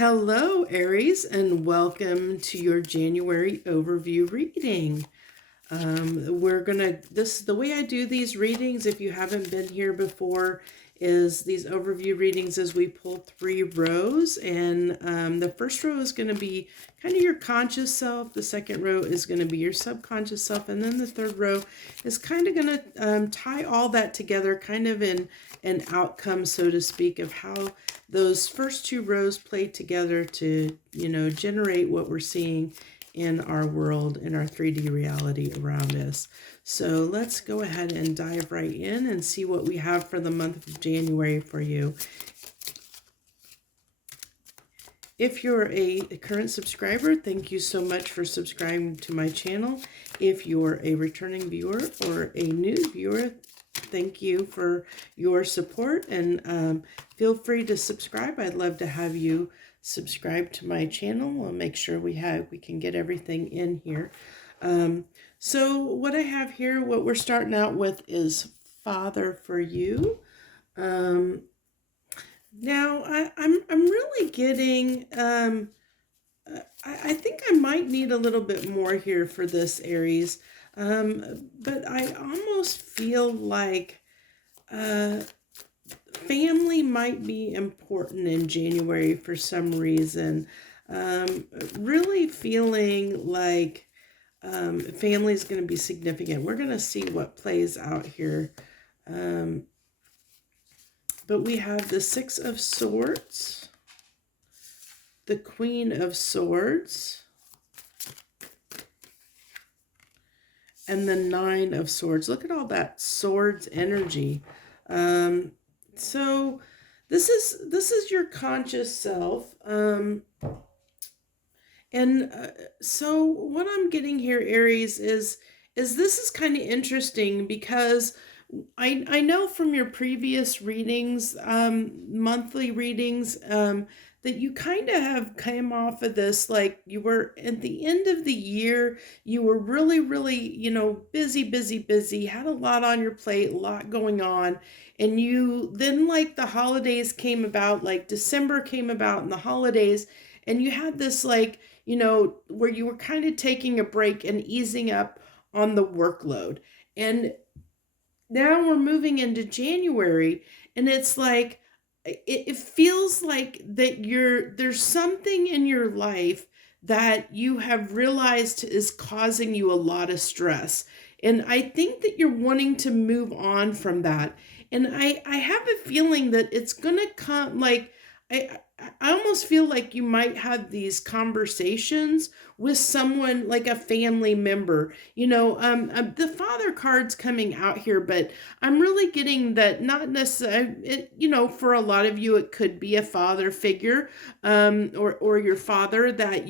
Hello, Aries, and welcome to your January overview reading. The way I do these readings, if you haven't been here before, is these overview readings as we pull 3 rows. And the first row is going to be kind of your conscious self. The second row is going to be your subconscious self. And then the third row is kind of going to tie all that together, kind of in an outcome, so to speak, of how those first 2 rows play together to, generate what we're seeing in our world, in our 3D reality around us. So let's go ahead and dive right in and see what we have for the month of January for you. If you're a current subscriber, thank you so much for subscribing to my channel. If you're a returning viewer or a new viewer, thank you for your support, and feel free to subscribe. I'd love to have you subscribe to my channel. I'll make sure we can get everything in here. So what I have here, what we're starting out with is Father for you. Now I'm really getting, I think I might need a little bit more here for this, Aries. But I almost feel like family might be important in January for some reason. Really feeling like family is going to be significant. We're going to see what plays out here. But we have the 6 of Swords, the Queen of Swords, and the 9 of Swords. Look at all that swords energy. So this is your conscious self. So what I'm getting here, Aries, is this is kind of interesting because I know from your previous readings, monthly readings, that you kind of have came off of this, like you were at the end of the year, you were really, busy, had a lot on your plate, a lot going on. And then like the holidays came about, like December came about and the holidays, and you had this like, where you were kind of taking a break and easing up on the workload. And now we're moving into January, and it's like, it feels like that there's something in your life that you have realized is causing you a lot of stress. And I think that you're wanting to move on from that. And I have a feeling that it's going to come, like, I almost feel like you might have these conversations with someone like a family member. The father card's coming out here, but I'm really getting that not necessarily, for a lot of you, it could be a father figure, or your father that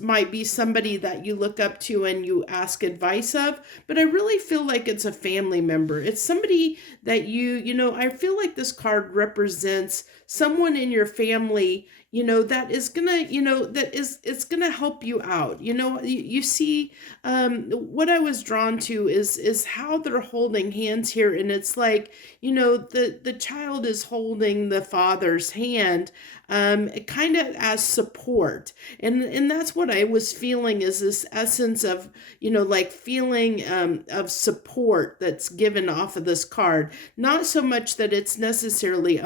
might be somebody that you look up to and you ask advice of. But I really feel like it's a family member. It's somebody that I feel like this card represents someone in your family, that is gonna, it's gonna help you out. You see, what I was drawn to is how they're holding hands here, and it's like, the child is holding the father's hand, kind of as support, and that's what I was feeling, is this essence of, like feeling of support that's given off of this card. Not so much that it's necessarily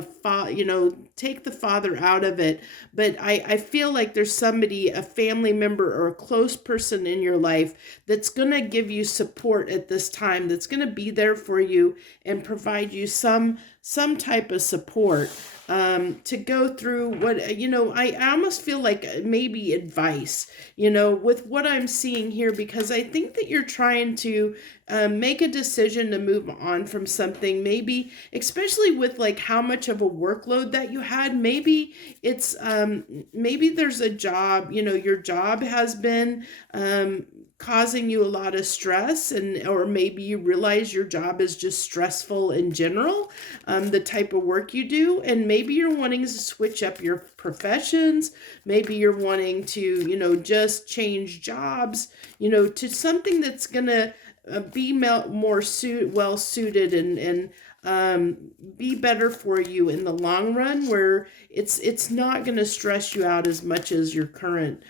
take the father out of it, but I feel like there's somebody, a family member or a close person in your life that's going to give you support at this time, that's going to be there for you and provide you some type of support to go through what, I almost feel like maybe advice, with what I'm seeing here, because I think that you're trying to make a decision to move on from something, maybe, especially with like how much of a workload that you had. Maybe it's, maybe there's a job, your job has been, causing you a lot of stress, or maybe you realize your job is just stressful in general, the type of work you do, and maybe you're wanting to switch up your professions, maybe you're wanting to, just change jobs, to something that's gonna be more well suited and be better for you in the long run, where it's not going to stress you out as much as your current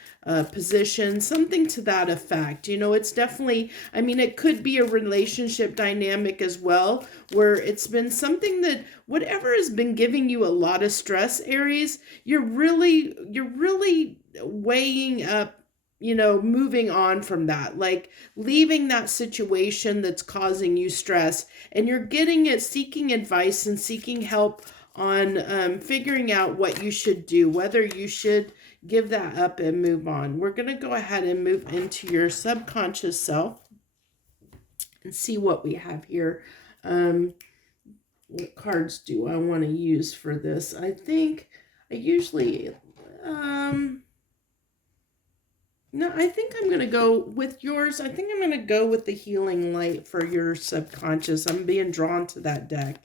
position, something to that effect. It's definitely, I mean, it could be a relationship dynamic as well, where it's been something that whatever has been giving you a lot of stress, Aries, you're really weighing up, moving on from that, like leaving that situation that's causing you stress, and you're seeking advice and seeking help on figuring out what you should do, whether you should give that up and move on. We're going to go ahead and move into your subconscious self and see what we have here. What cards do I want to use for this? I think I usually... No, I think I'm going to go with yours. I think I'm going to go with the healing light for your subconscious. I'm being drawn to that deck.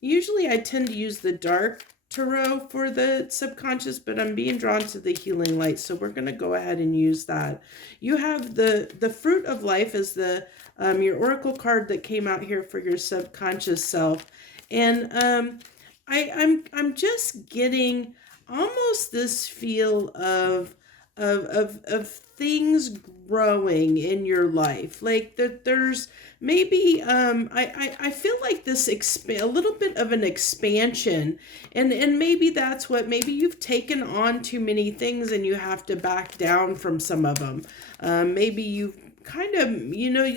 Usually I tend to use the dark tarot for the subconscious, but I'm being drawn to the healing light. So we're going to go ahead and use that. You have the fruit of life as your oracle card that came out here for your subconscious self. And I'm just getting almost this feel of things growing in your life, like that there's maybe I feel like this a little bit of an expansion, and maybe that's what, maybe you've taken on too many things and you have to back down from some of them. Maybe you've kind of,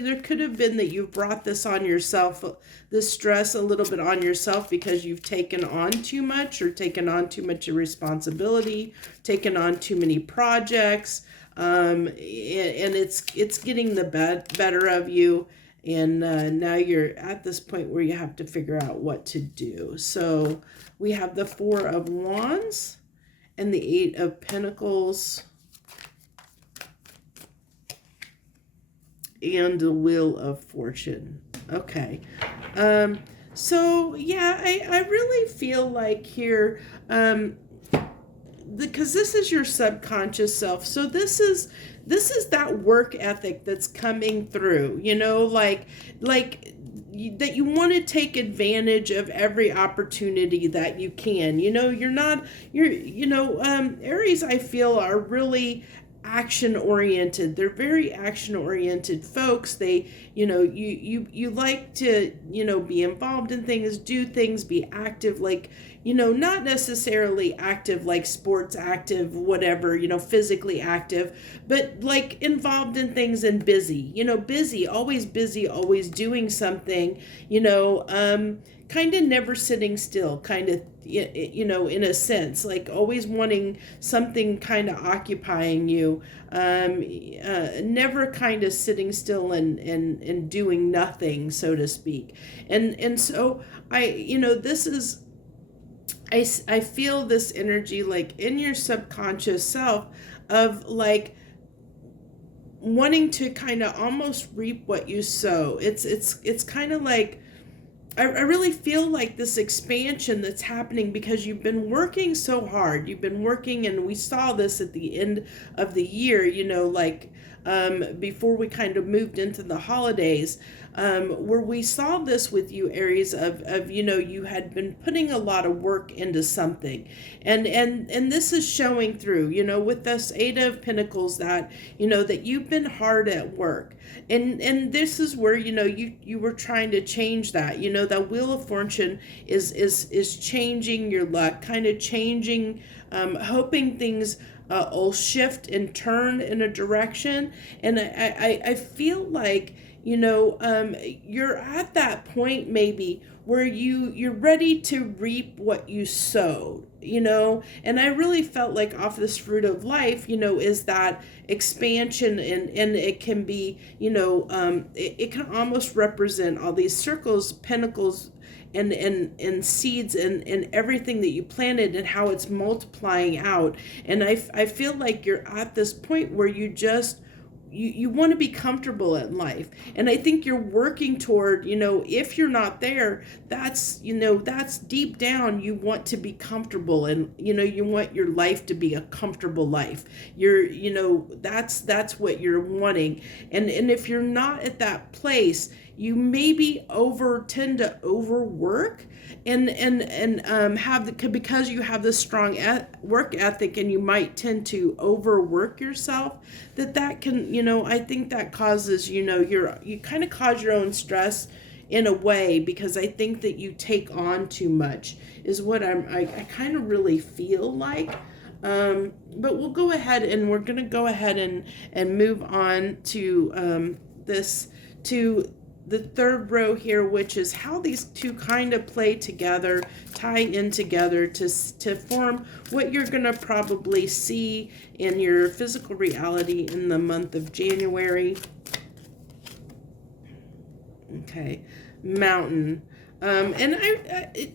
there could have been that you've brought this on yourself, this stress a little bit on yourself, because you've taken on too much, or taken on too much responsibility, taken on too many projects, and it's getting the better of you, and now you're at this point where you have to figure out what to do. So we have the Four of Wands and the Eight of Pentacles and the Wheel of Fortune. Okay. So yeah, I really feel like here, because this is your subconscious self. So this is that work ethic that's coming through, like that you want to take advantage of every opportunity that you can. Aries, I feel, are really action oriented. They're very action oriented folks. They, you like to, be involved in things, do things, be active, like, not necessarily active like sports active, whatever, physically active, but like involved in things and busy, busy, always doing something, kind of never sitting still, kind of, in a sense, like always wanting something kind of occupying you, never kind of sitting still and doing nothing, so to speak. And so this is, I feel this energy like in your subconscious self of like wanting to kind of almost reap what you sow. It's kind of like, I really feel like this expansion that's happening because you've been working so hard. You've been working, and we saw this at the end of the year, before we kind of moved into the holidays, where we saw this with you, Aries, of you had been putting a lot of work into something, and this is showing through, with this Eight of Pentacles, that that you've been hard at work, and this is where you were trying to change that. That Wheel of Fortune is changing your luck, kind of changing, hoping things will shift and turn in a direction. And I feel like, you're at that point maybe where you're ready to reap what you sowed, and I really felt like off this fruit of life, is that expansion, and it can be, it can almost represent all these circles, pentacles, and seeds, and everything that you planted, and how it's multiplying out. And I feel like you're at this point where you just, you want to be comfortable in life, and I think you're working toward, if you're not there, that's deep down, you want to be comfortable, and you want your life to be a comfortable life. That's what you're wanting, and if you're not at that place, you maybe tend to overwork and have because you have this strong work ethic, and you might tend to overwork yourself, that can, I think that causes, you kind of cause your own stress in a way, because I think that you take on too much is what I kind of really feel like. But we'll go ahead, and we're going to go ahead and move on to to the third row here, which is how these two kind of play together, tie in together to form what you're going to probably see in your physical reality in the month of January. Okay, Mountain. And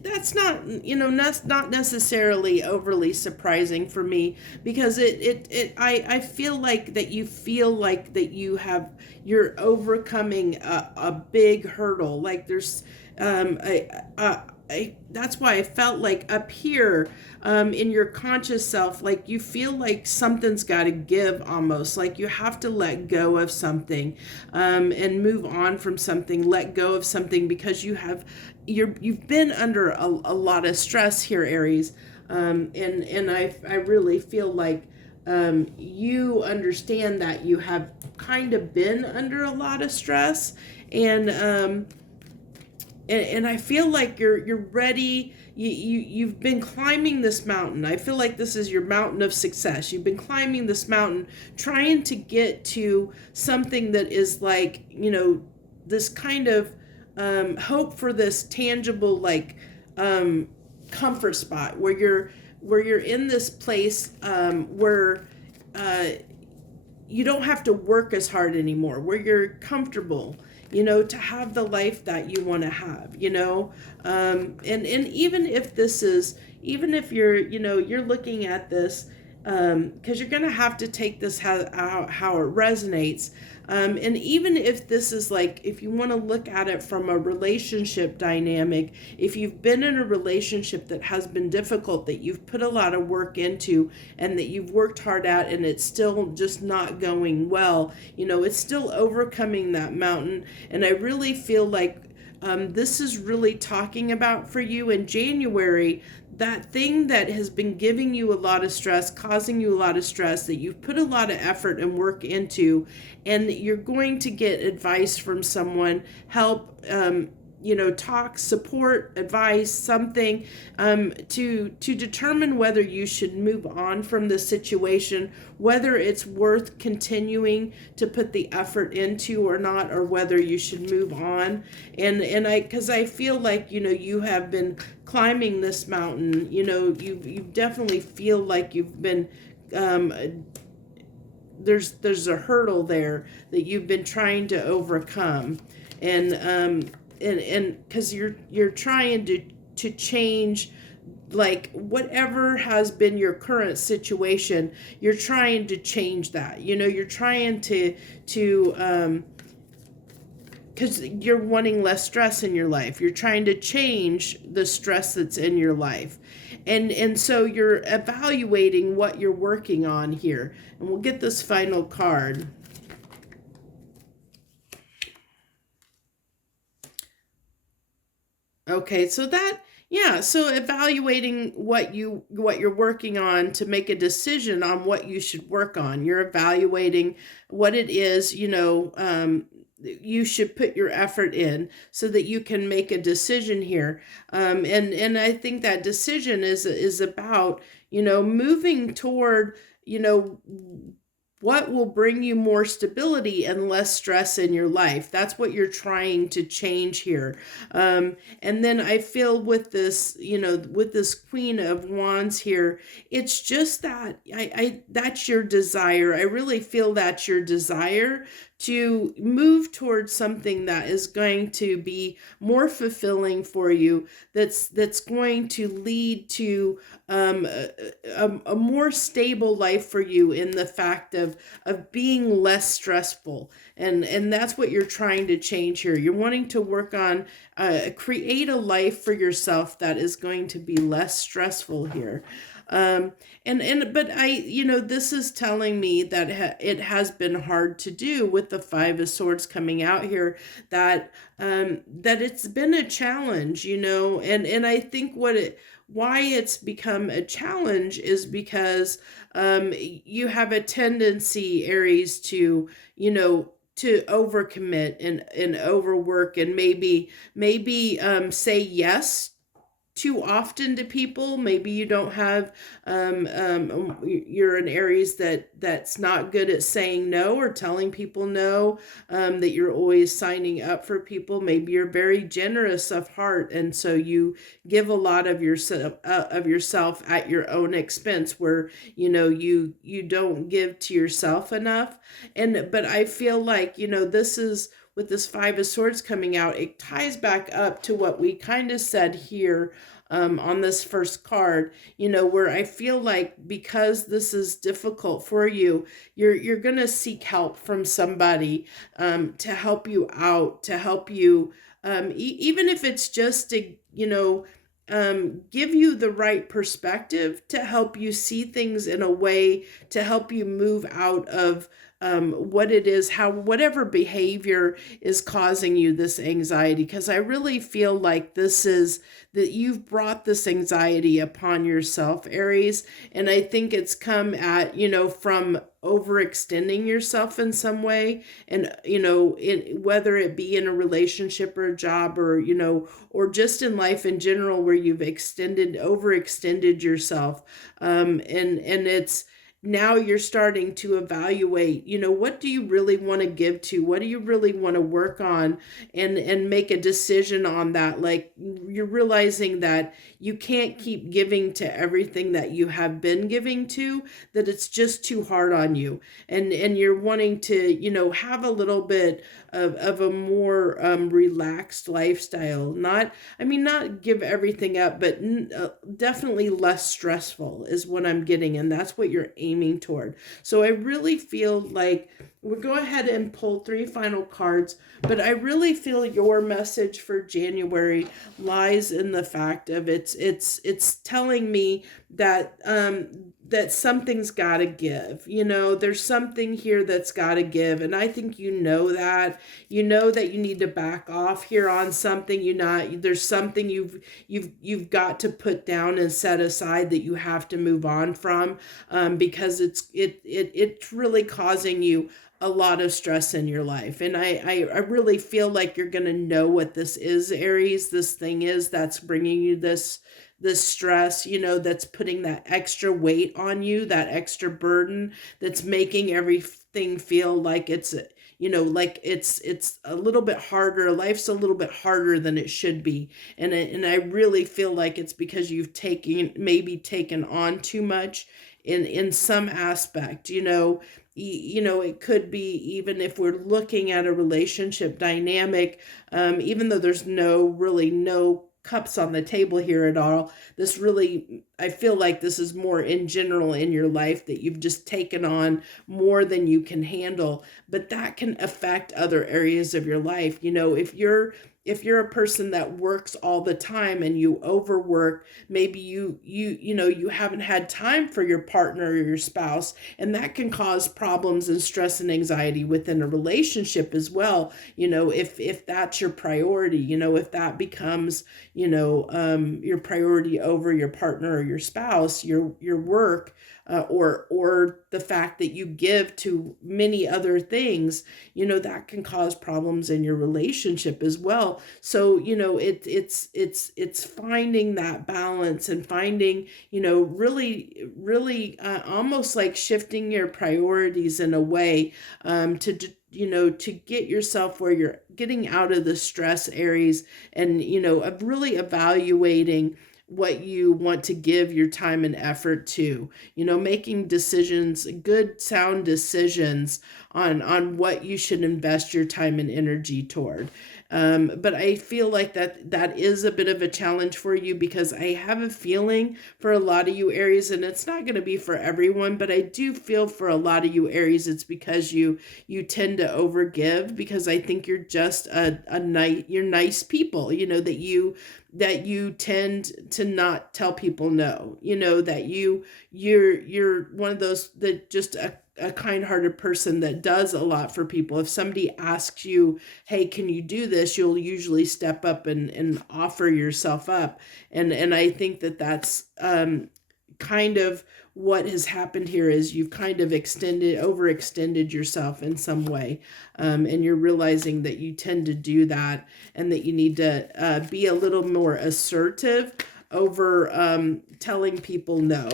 that's not, that's not necessarily overly surprising for me, because I feel like that you're overcoming a big hurdle. Like there's, that's why I felt like up here, in your conscious self, like you feel like something's got to give, almost like you have to let go of something, and move on from something, let go of something, because you've been under a lot of stress here, Aries, and I really feel like you understand that you have kind of been under a lot of stress, and I feel like you're ready. You've been climbing this mountain. I feel like this is your mountain of success. You've been climbing this mountain, trying to get to something that is like, this kind of hope for this tangible, like, comfort spot where you're in this place, where you don't have to work as hard anymore, where you're comfortable, to have the life that you want to have, and even if you're looking at this, because you're going to have to take this how it resonates. And even if this is like, if you want to look at it from a relationship dynamic, if you've been in a relationship that has been difficult, that you've put a lot of work into, and that you've worked hard at, and it's still just not going well, it's still overcoming that mountain. And I really feel like this is really talking about for you in January, that thing that has been giving you a lot of stress, causing you a lot of stress, that you've put a lot of effort and work into, and that you're going to get advice from someone, help, talk, support, advice, something, to determine whether you should move on from the situation, whether it's worth continuing to put the effort into or not, or whether you should move on. Because I feel like, you have been climbing this mountain, you definitely feel like you've been, there's a hurdle there that you've been trying to overcome, and because you're trying to change, like, whatever has been your current situation, you're trying to change that, you're trying to because you're wanting less stress in your life. You're trying to change the stress that's in your life. And so you're evaluating what you're working on here. And we'll get this final card. Okay, so so evaluating what you're working on to make a decision on what you should work on. You're evaluating what it is, you should put your effort in, so that you can make a decision here. And I think that decision is about, moving toward, what will bring you more stability and less stress in your life. That's what you're trying to change here. And then I feel with this, with this Queen of Wands here, it's just that that's your desire. I really feel that's your desire to move towards something that is going to be more fulfilling for you, that's going to lead to a more stable life for you, in the fact of being less stressful. And that's what you're trying to change here. You're wanting to work on, create a life for yourself that is going to be less stressful here. But this is telling me that it has been hard to do with the Five of Swords coming out here, that it's been a challenge, and I think why it's become a challenge is because you have a tendency, Aries, to overcommit and overwork, and maybe say yes too often to people. Maybe you don't have you're an Aries that's not good at saying no or telling people no, that you're always signing up for people. Maybe you're very generous of heart, and so you give a lot of yourself at your own expense, where you don't give to yourself enough. But I feel like this is, with this Five of Swords coming out, it ties back up to what we kind of said here on this first card, where I feel like, because this is difficult for you, you're going to seek help from somebody to help you out, to help you, even if it's just to, give you the right perspective, to help you see things in a way to help you move out of what it is, whatever behavior is causing you this anxiety. Because I really feel like that you've brought this anxiety upon yourself, Aries. And I think it's come at, from overextending yourself in some way. And, whether it be in a relationship or a job, or just in life in general, where you've overextended yourself. And it's, now you're starting to evaluate, what do you really want to give to? What do you really want to work on? And make a decision on that. Like, you're realizing that you can't keep giving to everything that you have been giving to, that it's just too hard on you. And you're wanting to, have a little bit of a more relaxed lifestyle. Not give everything up, but definitely less stressful is what I'm getting. And that's what you're aiming toward. So I really feel like we'll go ahead and pull 3 final cards, but I really feel your message for January lies in the fact of it's telling me that that something's got to give. There's something here that's got to give, and I think that you need to back off here on something. There's something you've got to put down and set aside, that you have to move on from, because it's really causing you a lot of stress in your life. And I really feel like you're going to know what this is, Aries. This thing is that's bringing you this stress, that's putting that extra weight on you, that extra burden, that's making everything feel like it's a little bit harder. Life's a little bit harder than it should be. And I really feel like it's because you've taken on too much in some aspect. It could be, even if we're looking at a relationship dynamic, even though there's no cups on the table here at all, I feel like this is more in general in your life, that you've just taken on more than you can handle. But that can affect other areas of your life. If you're a person that works all the time and you overwork, maybe you haven't had time for your partner or your spouse, and that can cause problems and stress and anxiety within a relationship as well. If that's your priority, if that becomes, your priority over your partner or your spouse, your work, or the fact that you give to many other things, that can cause problems in your relationship as well. So, it's finding that balance, and finding, really almost like shifting your priorities in a way, to get yourself where you're getting out of the stress, Aries, and, of really evaluating what you want to give your time and effort to, making decisions, good, sound decisions on what you should invest your time and energy toward. But I feel like that is a bit of a challenge for you, because I have a feeling for a lot of you Aries, and it's not going to be for everyone, but I do feel for a lot of you Aries, it's because you tend to overgive, because I think you're just you're nice people, that you tend to not tell people no, that you're one of those, that just a kind-hearted person that does a lot for people. If somebody asks you, hey, can you do this, you'll usually step up and offer yourself up. And I think that's kind of what has happened here, is you've kind of overextended yourself in some way, and you're realizing that you tend to do that, and that you need to be a little more assertive over telling people no,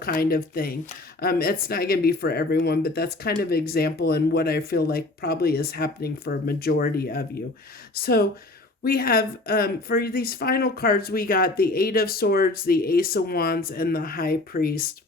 kind of thing. It's not going to be for everyone, but that's kind of an example, and what I feel like probably is happening for a majority of you. So we have, for these final cards, we got the Eight of Swords, the Ace of Wands, and the High Priest.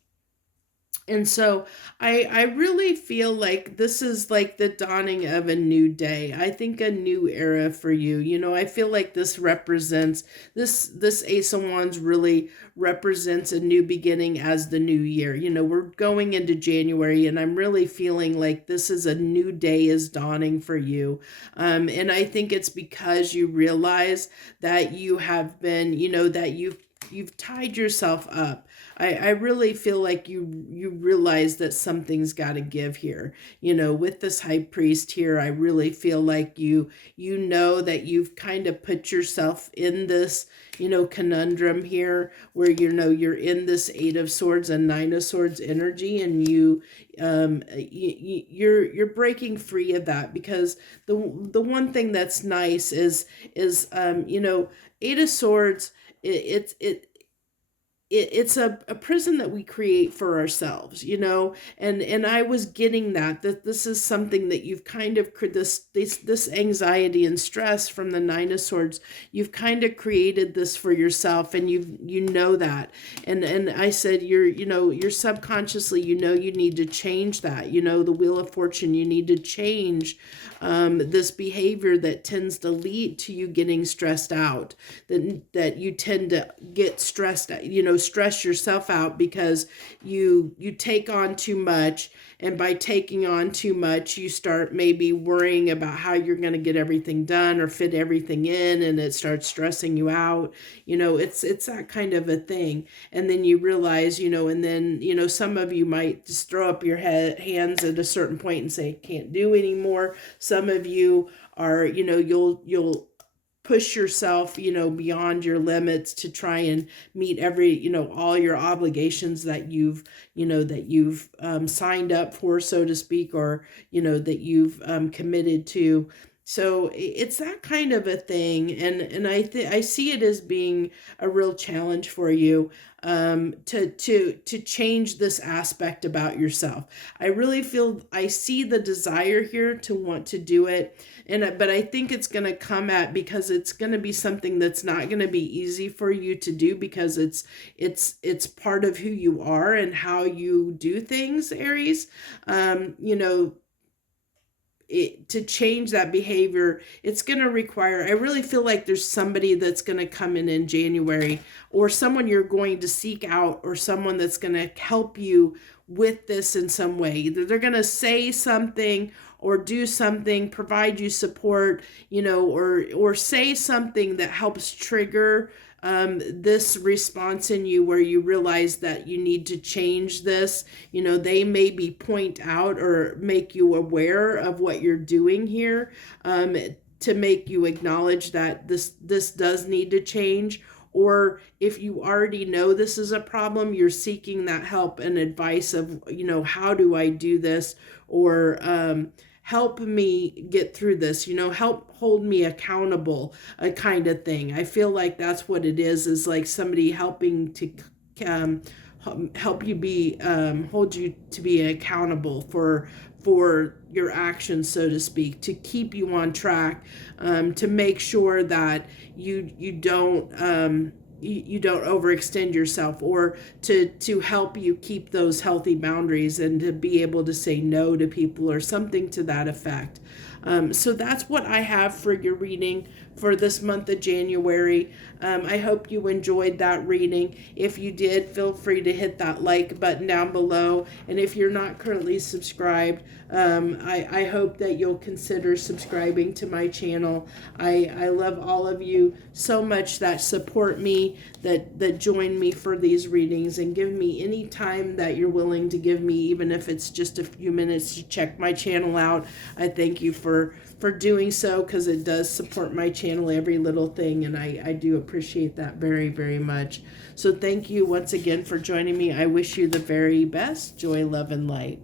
And so I really feel like this is like the dawning of a new day. I think a new era for you. I feel like this represents, this Ace of Wands really represents a new beginning as the new year. We're going into January, and I'm really feeling like this is a new day is dawning for you. And I think it's because you realize that you have been, that you've tied yourself up. I really feel like you realize that something's got to give here. With this High Priest here, I really feel like you know that you've kind of put yourself in this, conundrum here, where you're in this Eight of Swords and Nine of Swords energy, and you're breaking free of that, because the one thing that's nice is Eight of Swords, it's a prison that we create for ourselves, and I was getting that this is something that you've kind of, this anxiety and stress from the Nine of Swords, you've kind of created this for yourself, and you know that, and I said you're subconsciously, you need to change that, the Wheel of Fortune, you need to change this behavior that tends to lead to you getting stressed out, that you tend to get stressed, stress yourself out because you take on too much, and by taking on too much, you start maybe worrying about how you're going to get everything done or fit everything in, and it starts stressing you out. It's that kind of a thing. And then you realize, and then, some of you might just throw up your hands at a certain point and say, can't do anymore. Some of you are, you'll push yourself, beyond your limits to try and meet all your obligations that you've signed up for, so to speak, or, that you've committed to. So it's that kind of a thing. And I see it as being a real challenge for you, to change this aspect about yourself. I really feel, I see the desire here to want to do it. But I think it's going to come because it's going to be something that's not going to be easy for you to do, because it's part of who you are and how you do things, Aries. To change that behavior, it's going to require, I really feel like there's somebody that's going to come in January, or someone you're going to seek out, or someone that's going to help you with this in some way. Either they're going to say something or do something, provide you support, or say something that helps trigger this response in you, where you realize that you need to change this. They maybe point out or make you aware of what you're doing here, to make you acknowledge that this does need to change. Or if you already know this is a problem, you're seeking that help and advice of, how do I do this? Or help me get through this, help hold me accountable, a kind of thing. I feel like that's what it is like somebody helping to help you be, hold you to be accountable for your actions, so to speak, to keep you on track, to make sure that you don't overextend yourself, or to help you keep those healthy boundaries, and to be able to say no to people, or something to that effect. So that's what I have for your reading for this month of January. I hope you enjoyed that reading. If you did, feel free to hit that like button down below. And if you're not currently subscribed, I hope that you'll consider subscribing to my channel. I love all of you so much that support me, that join me for these readings, and give me any time that you're willing to give me, even if it's just a few minutes to check my channel out. I thank you for doing so, because it does support my channel, every little thing, and I do appreciate that very, very much. So thank you once again for joining me. I wish you the very best. Joy, love, and light.